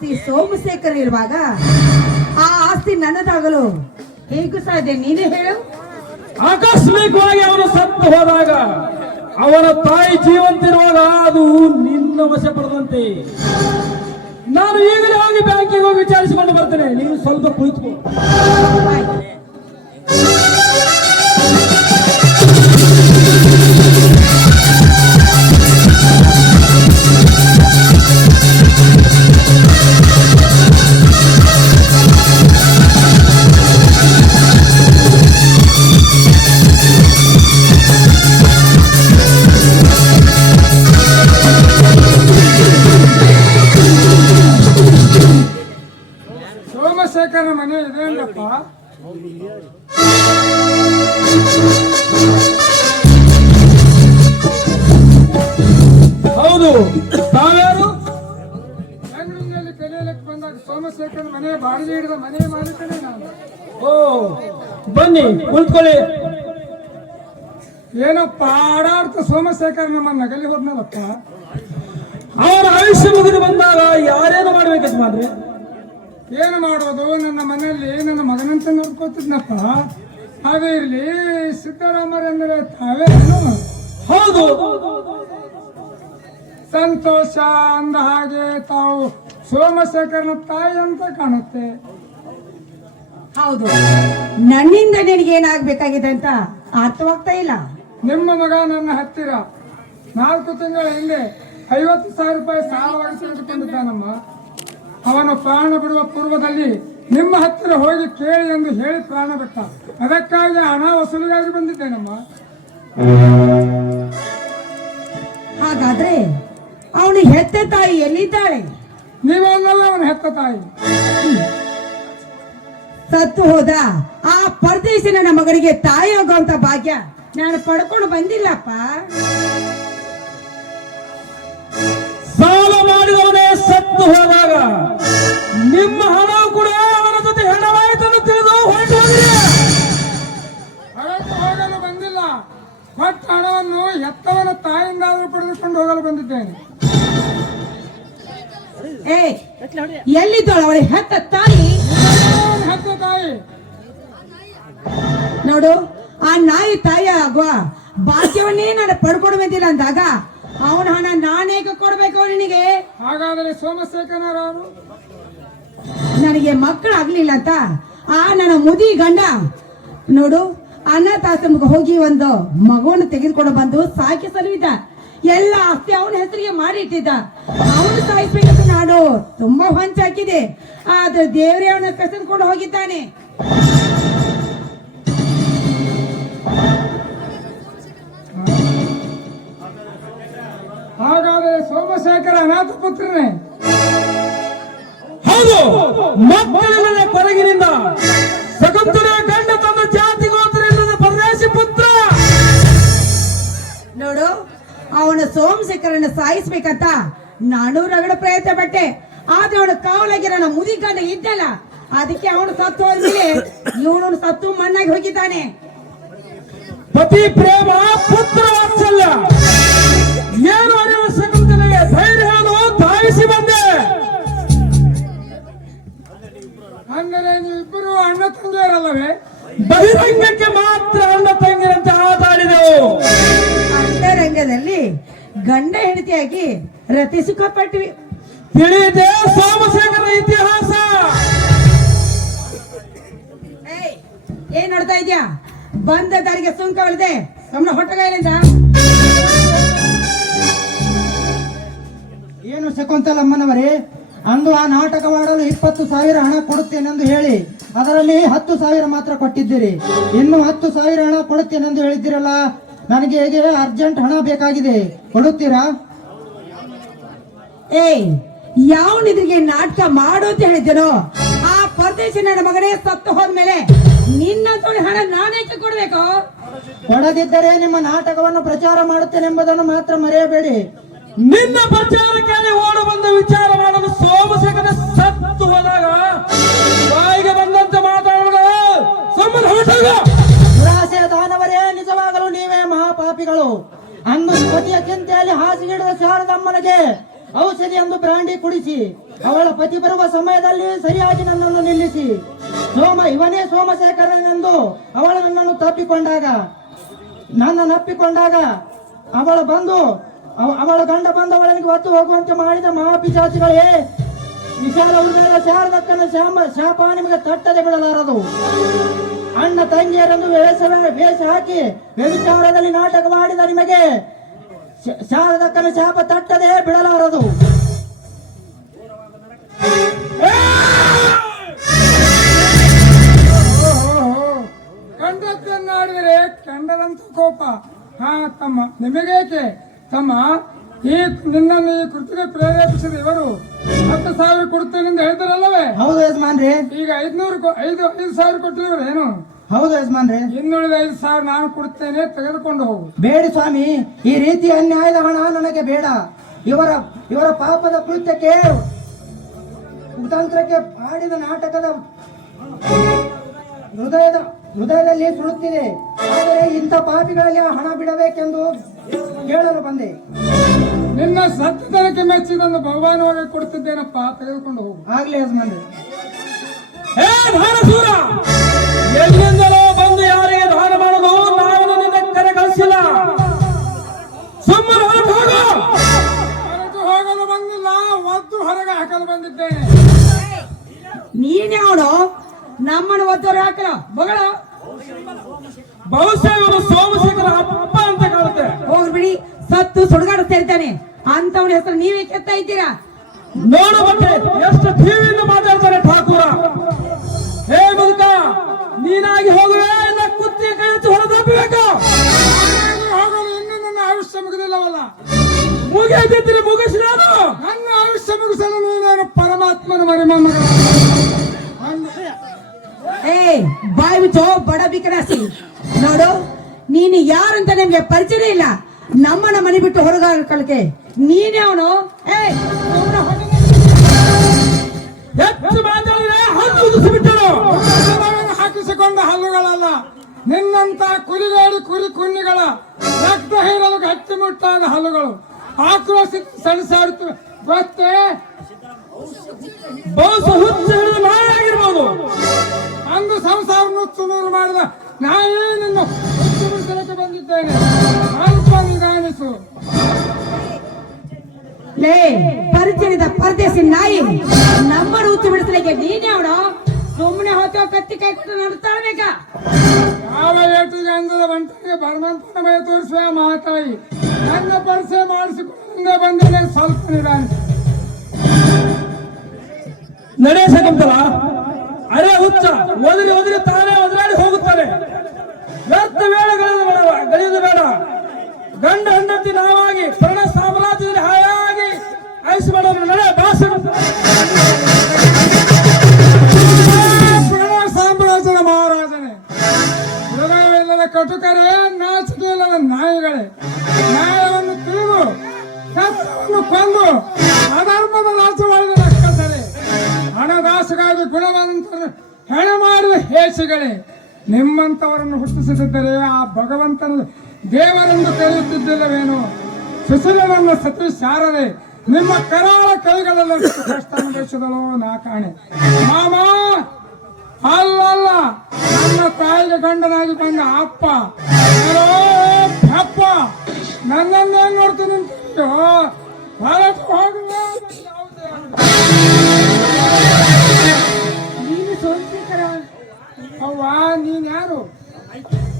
ಆಸ್ತಿ ಸೋಮಶೇಖರ ಇರುವಾಗ ಆ ಆಸ್ತಿ ನನ್ನದಾಗಲು ಹೇಗೂ ಸಾಧ್ಯ? ನೀನೇ ಹೇಳು. ಆಕಸ್ಮಿಕವಾಗಿ ಅವನು ಸತ್ತು ಹೋದಾಗ ಅವನ ತಾಯಿ ಜೀವಂತಿರುವಾಗ ಅದು ನಿನ್ನ ವಶ ಪಡೆದಂತೆ. ನಾನು ಈಗಲೇ ಹೋಗಿ ಬ್ಯಾಂಕಿಗೆ ಹೋಗಿ ವಿಚಾರಿಸಿಕೊಂಡು ಬರ್ತೇನೆ. ನೀವು ಸ್ವಲ್ಪ ಕುಳಿತುಕೋ. ಸೋಮಶೇಖರನ ಮನೆ ಇದೇನಪ್ಪ? ಹೌದು, ತಾವ್ಯಾರು? ಬೆಂಗಳೂರಿನಲ್ಲಿ ಕಲಿಯಲಿಕ್ಕೆ ಬಂದಾಗ ಸೋಮಶೇಖರನ ಮನೆ ಬಾಡಿಗೆ ಹಿಡಿದ ಮನೆ ಮಾಲೀಕನೇ ನಾನು. ಓ, ಬನ್ನಿ ಕುಳಿತುಕೊಳ್ಳಿ. ಏನಪ್ಪ ಆಡಾಡ್ತ ಸೋಮಶೇಖರ ನಮ್ಮ ನಗಲಿ ಹೋದ್ನಲ್ಲಪ್ಪ. ಅವನ ಆಯುಷ್ಯ ಮುಗಿದು ಬಂದಾಗ ಯಾರೇನು ಮಾಡ್ಬೇಕಂತ ಮಾಡ್ರಿ? ಏನು ಮಾಡೋದು? ನನ್ನ ಮನೆಯಲ್ಲಿ ನನ್ನ ಮಗನಂತ ನೋಡ್ಕೋತಿದ್ನಪ್ಪ. ಅದೇ ಇರ್ಲಿ, ಸಿದ್ದರಾಮಯ್ಯಂದ್ರೆ ತಾವೇನು? ಹೌದು, ಸಂತೋಷ ಅಂದ ಹಾಗೆ ತಾವು ಸೋಮಶೇಖರನ ತಾಯಿ ಅಂತ ಕಾಣುತ್ತೆ. ಹೌದು, ನನ್ನಿಂದ ನಿನಗೆ ಏನಾಗ್ಬೇಕಾಗಿದೆ ಅಂತ ಅರ್ಥವಾಗ್ತಾ ಇಲ್ಲ. ನಿಮ್ಮ ಮಗ ನನ್ನ ಹತ್ತಿರ 4 ತಿಂಗಳ ಹಿಂದೆ 50,000 ರೂಪಾಯಿ ಸಾಲವಾಗಿ ತೆಗೆದುಕೊಂಡಿದ್ದಾನಮ್ಮ. ಅವನು ಪ್ರಾಣ ಬಿಡುವ ಪೂರ್ವದಲ್ಲಿ ನಿಮ್ಮ ಹತ್ತಿರ ಹೋಗಿ ಕೇಳಿ ಎಂದು ಹೇಳಿ ಪ್ರಾಣ ಬಿಟ್ಟ. ಅದಕ್ಕಾಗಿ ಹಣ ವಸೂಲಿಗಾಗಿ ಬಂದಿದ್ದೇನಮ್ಮ. ಹಾಗಾದ್ರೆ ಅವನು ಹೆತ್ತ ತಾಯಿ ಎಲ್ಲಿದ್ದಾಳೆ? ನೀವನ್ನಲ್ಲ ಅವನ ಹೆತ್ತ ತಾಯಿ. ಸತ್ತು ಹೋದ ಆ ಪರದೇಶಿ ನನ್ನ ಮಗನಿಗೆ ತಾಯಿ ಹೋಗುವಂತ ಭಾಗ್ಯ ನಾನು ಪಡ್ಕೊಂಡು ಬಂದಿಲ್ಲಪ್ಪ. ಸಾಲ ಮಾಡಿದವನೇ ಸತ್ತು ಹೋದಾಗ ನಿಮ್ಮ ಹಣ ಕೂಡ ಅವನ ಜೊತೆ ಹೆಣವಾಯಿತನ್ನು ತಿಳಿದು ಹೊರಟು ಹೋಗಲು ಬಂದಿಲ್ಲ. ಕೊಟ್ಟ ಹಣವನ್ನು ಹೆತ್ತವನ ತಾಯಿಂದಾದರೂ ಪಡೆದುಕೊಂಡು ಹೋಗಲು ಬಂದಿದ್ದೇನೆ. ಎಲ್ಲಿದ್ದಾಳು ಅವಳ ಹೆತ್ತ ತಾಯಿ? ಹೆತ್ತ ತಾಯಿ ನೋಡು, ಆ ನಾಯಿ ತಾಯಿ ಆಗುವ ಭಾಗ್ಯವನ್ನೇ ನಾನು ಪಡ್ಕೊಂಡು ಬಂದಿಲ್ಲ ಅಂದಾಗ ಅವನ ಹಣ ನಾನೇಗ ಕೊಡ್ಬೇಕು ನಿನಗೆ? ಹಾಗಾದರೆ ಸೋಮಶೇಖರನವರು ನನಗೆ ಮಕ್ಕಳಾಗ್ಲಿಲ್ಲ ಅಂತ ಆ ನನ್ನ ಮುದಿ ಗಂಡ ನೋಡು ಅನಾಥಾಶ್ರಮಕ್ಕೆ ಹೋಗಿ ಒಂದು ಮಗುವನ್ನು ತೆಗೆದುಕೊಂಡು ಬಂದು ಸಾಕಿ ಸಲುವಿದ್ದ. ಎಲ್ಲ ಆಸ್ತಿ ಅವನ ಹೆಸರಿಗೆ ಮಾಡಿ ಇಟ್ಟಿದ್ದ. ಅವನು ಸಾಯಿಸ್ಬೇಕಂತ ನಾನು ತುಂಬಾ ಹೊಂಚಾಕಿದೆ. ಆದ್ರೆ ದೇವರೇ ಅವನ ಕಸಿದುಕೊಂಡು ಹೋಗಿದ್ದಾನೆ. ಹಾಗಾದರೆ ಸೋಮಶೇಖರ ಅನಾಥ ಪುತ್ರನೇ? ಹೌದು, ಮಕ್ಕಳಿಲ್ಲದೆ ಕೊರಗಿನಿಂದ ಶಕುಂತಲೆಯ ಗಂಡ ತನ್ನ ಜಾತಿ ಗೋತ್ರ ಇಲ್ಲದ ಪರದೇಶಿ ಪುತ್ರ. ನೋಡು, ಅವನ ಸೋಮಶೇಖರನ್ನ ಸಾಯಿಸ್ಬೇಕಂತ ನಾನು ರಗಡ ಪ್ರಯತ್ನ ಪಟ್ಟೆ. ಆದ್ರೆ ಅವನು ಕಾವಲಾಗಿ ನನ್ನ ಮುದಿ ಗಂಡ ಇದ್ದಲ್ಲ, ಅದಕ್ಕೆ ಅವನು ಸತ್ತು ಹೋದ್ಮೇಲೆ ಇವನು ಸತ್ತು ಮಣ್ಣಾಗಿ ಹೋಗಿದ್ದಾನೆ. ಪತಿ ಪ್ರೇಮ, ಪುತ್ರ ವಾತ್ಸಲ್ಯ ಏನು ಅರಿವು ಶಕುಂತಲೆಗೆ ಧೈರ್ಯ ಹೇಳು, ತಾಯಿಸಿ ಬಂದೆ. ಅಂದರೆ ನೀವಿಬ್ಬರು ಅಣ್ಣ ತಂಗಿಯರಲ್ಲವೇ? ಬಹಿರಂಗಕ್ಕೆ ಮಾತ್ರ ಅಣ್ಣ ತಂಗಿರಂತೆ ಆಟಾಡಿದೆವು. ಅಂತರಂಗದಲ್ಲಿ ಗಂಡ ಹೆಂಡತಿಯಾಗಿ ರತಿ ಸುಖ ಪಟ್ವಿ. ತಿಳಿದೆ ಸೋಮಶೇಖರ ಇತಿಹಾಸ. ಏನ್ ನೋಡ್ತಾ ಇದ್ಯಾ? ಬಂದ ದಾರಿಗೆ ಸುಂಕವಿಲ್ಲದೆ ನಮ್ಮನ್ನ ಹೊಟ್ಟಗಾಯಲಿಂದ. ಏನು ಶಕುಂತಲಮ್ಮನವರೇ, ಅಂದು ಆ ನಾಟಕವಾಡಲು 20,000 ಹಣ ಕೊಡುತ್ತೇನೆಂದು ಹೇಳಿ ಅದರಲ್ಲಿ 10,000 ಮಾತ್ರ ಕೊಟ್ಟಿದ್ದೀರಿ. ಇನ್ನು 10,000 ಹಣ ಕೊಡುತ್ತೇನೆಂದು ಹೇಳಿದ್ದೀರಲ್ಲ, ನನಗೆ ಹೇಗೆ ಅರ್ಜೆಂಟ್ ಹಣ ಬೇಕಾಗಿದೆ, ಕೊಡುತ್ತೀರಾ? ಯಾವನಿದ್ರಿಗೆ ನಾಟಕ ಮಾಡು ಅಂತ ಹೇಳಿದ್ದೇನೋ ಆ ಪರದೇಶಿ ನನ್ನ ಮಗನೇ ಸತ್ತು ಹೋದ್ಮೇಲೆ ನಿನ್ನ ತೊಡೆ ಹಣ ನಾನೇಕೆ ಕೊಡ್ಬೇಕು? ಕೊಡದಿದ್ದರೆ ನಿಮ್ಮ ನಾಟಕವನ್ನು ಪ್ರಚಾರ ಮಾಡುತ್ತೇನೆಂಬುದನ್ನು ಮಾತ್ರ ಮರೆಯಬೇಡಿ. ನಿನ್ನ ಪ್ರಚಾರಕ್ಕೆ ಓಡು ಬಂದ ವಿಚಾರ ಮಾಡಲು ಸೋಮಶೇಖರ ಸತ್ತು ಹೋದಾಗ ಬಾಯಿಗೆ ಬಂದಂತೆ ಮಾತಾಡೋಣ. ದುರಾಸೆ ದಾನವರೇ, ನಿಜವಾಗಲೂ ನೀವೇ ಮಹಾಪಾಪಿಗಳು. ಅಂದು ಪತಿಯ ಚಿಂತೆಯಲ್ಲಿ ಹಾಸಿಗೆ ಹಿಡಿದ ಶಾರದಮ್ಮನಿಗೆ ಔಷಧಿ ಎಂದು ಬ್ರಾಂಡಿ ಕುಡಿಸಿ ಅವಳ ಪತಿ ಬರುವ ಸಮಯದಲ್ಲಿ ಸರಿಯಾಗಿ ನನ್ನನ್ನು ನಿಲ್ಲಿಸಿ ಇವನೇ ಸೋಮಶೇಖರನೆಂದು ಅವಳು ನನ್ನನ್ನು ನಪ್ಪಿಕೊಂಡಾಗ ಅವಳ ಗಂಡ ಬಂದು ಅವಳಿಗೆ ಹೊತ್ತು ಹೋಗುವಂತೆ ಮಾಡಿದ ಮಹಾಪಿಶಾಚಿಗಳೇ, ವಿಶಾಲ ಹೃದಯದ ಶಾರದಕ್ಕನ ಶಾಪ ನಿಮಗೆ ತಟ್ಟದೆ ಬಿಡಲಾರದು. ಅಣ್ಣ ತಂಗಿಯರನ್ನು ವೇಷ ಹಾಕಿ ವ್ಯಭಿಚಾರದಲ್ಲಿ ನಾಟಕವಾಡಿದ ನಿಮಗೆ ಶಾರದಕ್ಕನ ಶಾಪ ತಟ್ಟದೆ ಬಿಡಲಾರದು. ಕಂಡದ್ದನ್ನಾಡಿದರೆ ಕಂಡದಂತ ಕೋಪ. ಹಾ ತಮ್ಮ, ನಿಮಗೇಕೆ ತಮ್ಮ? ನಿನ್ನನ್ನು ಈ ಕೃತಿಗೆ ಪ್ರೇರೇಪಿಸಿದ ಇವರು 10,000 ಕೊಡ್ತೇನೆ ಎಂದು ಹೇಳಿದ್ರಲ್ಲವೇ? ಹೌದು ಯಜಮಾನ್ರಿ. ಈಗ 5,000 ಕೊಟ್ಟಿದ್ರು ಏನು? ಹೌದು ಯಜಮಾನ್ರಿ. ಇನ್ನುಳಿದ 5,000 ನಾನು ಕೊಡ್ತೇನೆ, ತೆಗೆದುಕೊಂಡು ಹೋಗು. ಬೇಡಿ ಸ್ವಾಮಿ, ಈ ರೀತಿ ಅನ್ಯಾಯದ ಹಣ ನನಗೆ ಬೇಡ. ಇವರ ಪಾಪದ ಕೃತ್ಯಕ್ಕೆ ಕುತಂತ್ರಕ್ಕೆ ಆಡಿದ ನಾಟಕದ ಹೃದಯದಲ್ಲಿ ಸುಡುತ್ತಿದೆ. ಆದರೆ ಇಂಥ ಪಾಪಿಗಳಲ್ಲಿ ಹಣ ಬಿಡಬೇಕೆಂದು ಕೇಳಲು ಬಂದೆ. ನಿನ್ನ ಸತ್ಯತನಕ್ಕೆ ಮೆಚ್ಚಿದನ್ನು ಭಗವಾನವಾಗಿ ಕೊಡ್ತಿದ್ದೇನಪ್ಪ, ತೆಗೆದುಕೊಂಡು ಹೋಗು. ಆಗ್ಲಿ ಯಜಮಾನ್ರಿ. ಎಲ್ಲಿಂದಲೋ ಬಂದು ಯಾರಿಗೆ ದಾನ ಮಾಡೋದು? ನಾವು ನಿನ್ನ ಕರೆ ಕಳಿಸಿಲ್ಲ. ಸುಮ್ಮನೆ ಹೊರಟು ಹೋಗಲು ಬಂದಿಲ್ಲ, ಒದ್ದು ಹೊರಗೆ ಹಾಕಲು ಬಂದಿದ್ದೇನೆ. ನೀನ್ಯಾವನು ನಮ್ಮನ್ನು ಒದ್ದವ್ರು ಹಾಕಲ ಬಗಳ? ಬಹುಶಃ ಇವರು ಸೋಮಶೇಖರ ಅಪ್ಪ ಅಂತ ಕಾಣುತ್ತೆ. ಹೋಗ್ಬಿಡಿ, ಸತ್ತು ಸುಡುಗಾಡಿಸ್ತಾ ಇರ್ತಾನೆ ಅಂತವನ ಹೆಸರು ನೀವೇ ಕೆತ್ತಾ ಇದ್ದೀರಾ? ನೋಡು ಮತ್ತೆ ಎಷ್ಟು ಟಿವಿಯಿಂದ ಮಾತಾಡ್ತಾರೆ ಠಾಕೂರ. ಹೇ ಮುದುಕ, ನೀನಾಗಿ ಹೋಗುವೆ ಇಲ್ಲ ಕುತ್ತಿ ಕೈ ಹಚ್ಚಿ ಹೊರದಪ್ಪಬೇಕು? ಹೋಗಲು ಇನ್ನೂ ನನ್ನ ಆಯುಷ್ಯ ಮುಗಿದಿಲ್ಲವಲ್ಲ. ಮುಗಿದಿದ್ದರೆ ಮುಗಿಸಿ. ನಾನು ನನ್ನ ಆಯುಷ್ಯ ಮುಗಿಸಲು ನೀನೇನು ಪರಮಾತ್ಮನ ಮರಿಮಮ್ಮ? ಬಾಯ್ ಮುಚ್ಚೋ ಬಡ ಬಿಕರಾಸಿ. ನೋಡು, ನೀನು ಯಾರಂತ ನಮ್ಗೆ ಪರಿಚಯ ಇಲ್ಲ. ನಮ್ಮನ್ನ ಮನೆ ಬಿಟ್ಟು ಹೊರಗಾಕಲ್ಕೆ ನೀನೇ ಅವನು. ಹೆಚ್ಚು ಮಾತಾಡಿದ್ರೆ ಹಲ್ಲು ಉದಿಸಿಬಿಟ್ಟರು. ಹಾಕಿಸಿಕೊಂಡ ಹಲ್ಲುಗಳಲ್ಲ, ನಿನ್ನಂತ ಕುರಿಗಾಡಿ ಕುನ್ನಿಗಳ ರಕ್ತ ಹೀರಲು ಗಟ್ಟಿಮುಟ್ಟಾದ ಹಲ್ಲುಗಳು. ಆಕ್ರೋಶ ಸಣಿಸಾಡುತ್ತವೆ ಗೊತ್ತೇ? ಬಹುಶಃ ಹುಚ್ಚು ಹಿಡಿದು ನಾಯಿ ಆಗಿರ್ಬೋದು. ಅಂದು ಸಂಸಾರ ನುಚ್ಚು ನೂರು ಮಾಡಿದ ನಾಯಿ ನಿನ್ನ ಹುಚ್ಚು ಬಿಡಿಸಲಿಕ್ಕೆ ಬಂದಿದ್ದೇನೆ. ಅಲ್ಪ ನಿಧಾನಿಸು. ಪರಿಚಯದ ಪರದೇಶಿ ನಾಯಿ ನಮ್ಮನ್ನು ಹುಚ್ಚು ಬಿಡಿಸಲಿಕ್ಕೆ ನೀನೇ ಅವನು. ಸುಮ್ಮನೆ ಹೊತ್ತು ಕತ್ತಿ ಕೈ ಕೊಟ್ಟು ನಡ್ತಾಳ್ಬೇಕ? ಯಾವ ಏಟಿಗೆ ಅಂದದ ಬಂಟನಿಗೆ ಭಗವಂತನ ಮೈ ತೋರಿಸುವ ಮಾತಾಯಿ. ನನ್ನ ಪರಿಚಯ ಮಾಡಿಸಿಕೊಂಡು ಬಂದಿದ್ದೇನೆ. ಸ್ವಲ್ಪ ನಿಧಾನಿಸು. ನಡೆಸಕಂತಲ್ಲ ಅರೆ ಹುಚ್ಚ, ಒದರಿ ತಾನೇ ಒದರಾಡಿ ಹೋಗುತ್ತಾರೆ. ವ್ಯರ್ಥ ವೇಳೆ ಗಳಿಯುವುದು ಬೇಡ. ಗಂಡ ಹೆಂಡತಿ ನಾವಾಗಿ ಪ್ರಣಯ ಸಾಮ್ರಾಜ್ಯದಲ್ಲಿ ಹಾಯಾಗಿ ಆಯ್ಸಿ ಮಾಡೋರು. ನಡೆ ಭಾಷಣ. ಪ್ರಣಯ ಸಾಮ್ರಾಜ್ಯದ ಮಹಾರಾಜನೇ, ಹೃದಯವಿಲ್ಲದ ಕಟುಕರೇ, ನಾಚಿಕೆ ಇಲ್ಲದ ನಾಯಿಗಳೇ, ನ್ಯಾಯವನ್ನು ತಿಳಿದು ಸತ್ಯವನ್ನು ಕೊಂದು ಅಧರ್ಮದ ರಾಜ್ಯವಾದ ರಕ್ಕಸರೇ, ಹಣದಾಸೆಗಾಗಿ ಗುಣವಂತರನ್ನು ಹೆಣ ಮಾಡಿದ ಹೇಸಿಗಳೇ, ನಿಮ್ಮಂತವರನ್ನು ಹುಟ್ಟಿಸಿದ್ದರೆ ಆ ಭಗವಂತನ ದೇವರೆಂದು ಕರೆಯುತ್ತಿದ್ದಿಲ್ಲವೇನು? ಸುಶೀಲನನ್ನ ಸತಿ ಶಾರದೆ ನಿಮ್ಮ ಕರಾಳ ಕೈಗಳಲ್ಲಿ ಕಷ್ಟ ಅನುಭವಿಸಿದಳೋ ನಾ ಕಾಣೆ. ಮಾಮ ಅಲ್ಲಲ್ಲ, ನನ್ನ ತಾಯಿಗೆ ಗಂಡನಾಗಿ ಬಂದ ಅಪ್ಪ ಅಪ್ಪ ನನ್ನನ್ನೇ ನೋಡ್ತೀನಿ ಅಂತ ಹೊರಟು ಹೋಗುವ. ಅವ್ವ, ನೀನ್ ಯಾರು?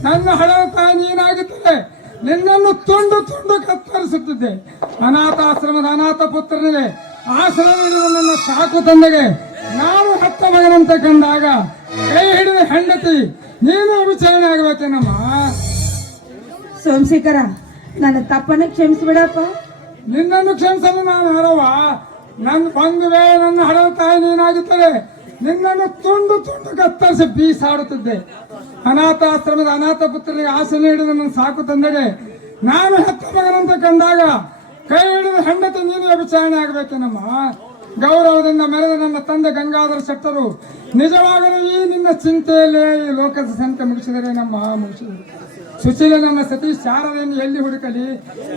ನನ್ನ ಹಳೆಯ ತಾಯಿ ನೀನಾಗುತ್ತದೆ. ನಿನ್ನನ್ನು ತುಂಡು ಕತ್ತರಿಸುತ್ತಿದ್ದೆ. ಅನಾಥಾಶ್ರಮದ ಅನಾಥ ಪುತ್ರನಿಗೆ ಆಶ್ರಯ ನೀಡಿದ ನನ್ನ ಸಾಕು ತಂದೆಗೆ ನಾನು ಹತ್ತ ಮಗನಂತೆ ಕಂಡಾಗ ಕೈ ಹಿಡಿದ ಹೆಂಡತಿ ನೀನು ವಿಚಾರಣೆ ಆಗಬೇಕೇನಮ್ಮ? ಸೋಮಶೇಖರ, ನನ್ನ ತಪ್ಪನ್ನು ಕ್ಷಮಿಸ್ಬಿಡಪ್ಪ. ನಿನ್ನನ್ನು ಕ್ಷಮಿಸಲು ನಾನು ಹರವ. ಒಂದು ವೇಳೆ ನನ್ನ ಹಳೆಯ ತಾಯಿ ನೀನಾಗುತ್ತದೆ, ನಿನ್ನನ್ನು ತುಂಡು ಕತ್ತರಿಸಿ ಬೀಸಾಡುತ್ತಿದ್ದೆ. ಅನಾಥಾಶ್ರಮದ ಅನಾಥ ಪುತ್ರನಿಗೆ ಆಸೆ ನೀಡಿದ ನನ್ನ ಸಾಕು ತಂದೆಗೆ ನಾನು ಹೆತ್ತ ಮಗನಂತೆ ಕಂಡಾಗ ಕೈ ಹಿಡಿದ ಹೆಂಡತಿ ನೀನು ವಿಚಾರಣೆ ಆಗಬೇಕೇನಮ್ಮ? ಗೌರವದಿಂದ ಮೆರೆದ ನನ್ನ ತಂದೆ ಗಂಗಾಧರ ಶೆಟ್ಟರು ನಿಜವಾಗಲೂ ಈ ನಿನ್ನ ಚಿಂತೆಯಲ್ಲೇ ಈ ಲೋಕದ ಸಂಖ್ಯೆ ಮುಗಿಸಿದರೆ ನಮ್ಮ ಮುಗಿಸಿದರು. ಸುಶೀಲ ನನ್ನ ಸತಿ ಶಾರದೆಯನ್ನು ಎಲ್ಲಿ ಹುಡುಕಲಿ,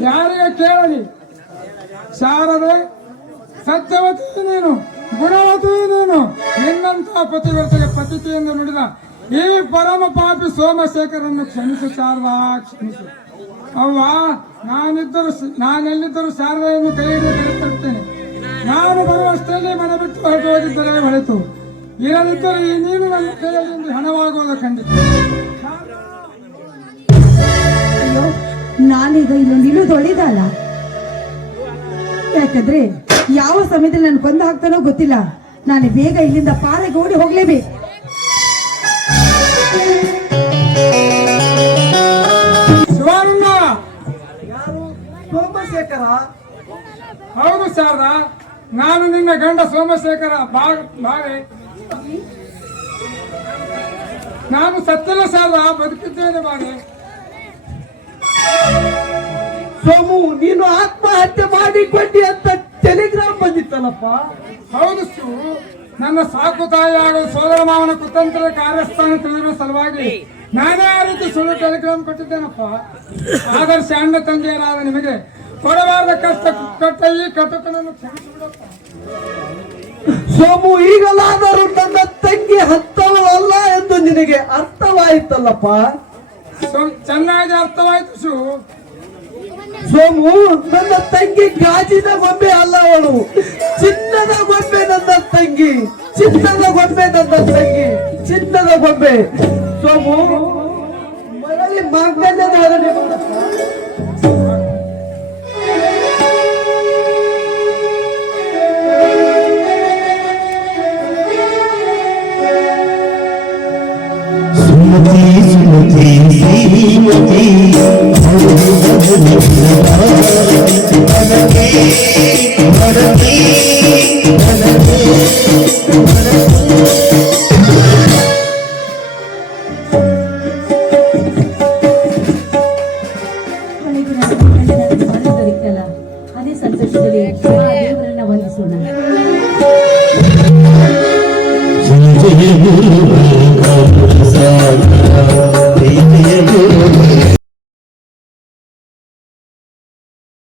ಯಾರಿಗೆ ಕೇಳಲಿ? ಶಾರದೆ ಸತ್ಯವತಿ ನೀನು, ಗುಣವತಿ ನೀನು. ನಿನ್ನಂತ ಪತಿವ್ರತೆಗೆ ಪತಿತಿ ಎಂದು ನುಡಿದ ಈ ಪರಮ ಪಾಪಿ ಸೋಮಶೇಖರನ್ನು ಕ್ಷಮಿಸು ಶಾರದಾ, ಕ್ಷಮಿಸು. ಅವ್ವ, ನಾನೆಲ್ಲಿದ್ದರೂ ಶಾರದೆಯನ್ನು ಕೈ ಹಿಡಿದು ಕರೆತರುತ್ತೇನೆ. ನಾನು ಬರುವಷ್ಟರಲ್ಲಿ ಮನೆ ಬಿಟ್ಟು ಹೊರಟು ಹೋಗಿದ್ದರೆ ಹೊಳೆತು, ಇರದಿದ್ದರೆ ಈ ನೀನು ನನ್ನ ಕೈಯಲ್ಲಿ ಹಣವಾಗುವುದು ಖಂಡಿತ. ಅಯ್ಯೋ, ನಾನೀಗ ಇಲ್ಲೊಂದು ಇಳುದು ಒಳ್ಳೆದಲ್ಲ. ಯಾಕಂದ್ರೆ ಯಾವ ಸಮಯದಲ್ಲಿ ನಾನು ಕೊಂದು ಹಾಕ್ತಾನೋ ಗೊತ್ತಿಲ್ಲ. ನಾನು ಬೇಗ ಇಲ್ಲಿಂದ ಪಾರೆಗೆ ಓಡಿ ಹೋಗ್ಲೇಬೇಕು. ಶಿವಣ್ಣ, ಸೋಮಶೇಖರ, ಹೌದು ಶಾರದಾ, ನಾನು ನಿನ್ನ ಗಂಡ ಸೋಮಶೇಖರ. ಬಾವೆ, ನಾನು ಸತ್ತಿಲ್ಲ ಶಾರದಾ, ಬದುಕಿದ್ದೇನೆ ಬಾವೆ. ಸೋಮು, ನೀನು ಆತ್ಮಹತ್ಯೆ ಮಾಡಿಕೊಂಡಿ ಅಂತ ಟೆಲಿಗ್ರಾಮ್ ಬಂದಿತ್ತಲ್ಲಪ್ಪ. ಹೌದು ಶಿವು, ನನ್ನ ಸಾಕು ತಾಯಿ ಹಾಗೂ ಸೋದರ ಮಾವನ ಕುತಂತ್ರ ಕಾರ್ಯಸ್ಥಾನ ತಿಳಿಯುವ ಸಲುವಾಗಿ ನಾನೇ ಆ ರೀತಿ ಸುಳ್ಳು ಟೆಲಿಗ್ರಾಮ್ ಕೊಟ್ಟಿದ್ದೇನಪ್ಪ. ಆದರ್ಶ ಅಣ್ಣ ತಂದೆಯರಾದ ನಿಮಗೆ ಕೊಡಬಾರದ ಕಷ್ಟ ಕೊಟ್ಟ ಈ ಕಟುಕನನ್ನು ಕ್ಷಮಿಸಿಬಿಡಪ್ಪ. ಸೋಮು, ಈಗಲಾದರೂ ನನ್ನ ತಂಗಿ ಹತ್ತವಲ್ಲ ಎಂದು ನಿನಗೆ ಅರ್ಥವಾಯಿತಲ್ಲಪ್ಪ. ಚೆನ್ನಾಗಿ ಅರ್ಥವಾಯ್ತು ಶಿವು. ಸೋಮು, ನನ್ನ ತಂಗಿ ಗಾಜಿನ ಗೊಂಬೆ ಅಲ್ಲ, ಅವಳು ಚಿನ್ನದ ಗೊಂಬೆ. ನನ್ನ ತಂಗಿ ಚಿನ್ನದ ಗೊಂಬೆ, ನನ್ನ ತಂಗಿ ಚಿನ್ನದ ಗೊಂಬೆ. ಸೋಮು, ಮರಳಿ ಮಾಂಗಲ್ಯದ सुमति सुमति श्रीमती ಅದೇ ಸಂತೋಷದಲ್ಲಿ ಆ ದೇವರನ್ನ ವಂದಿಸೋಣ. ಸಂಜಯ ಗುರು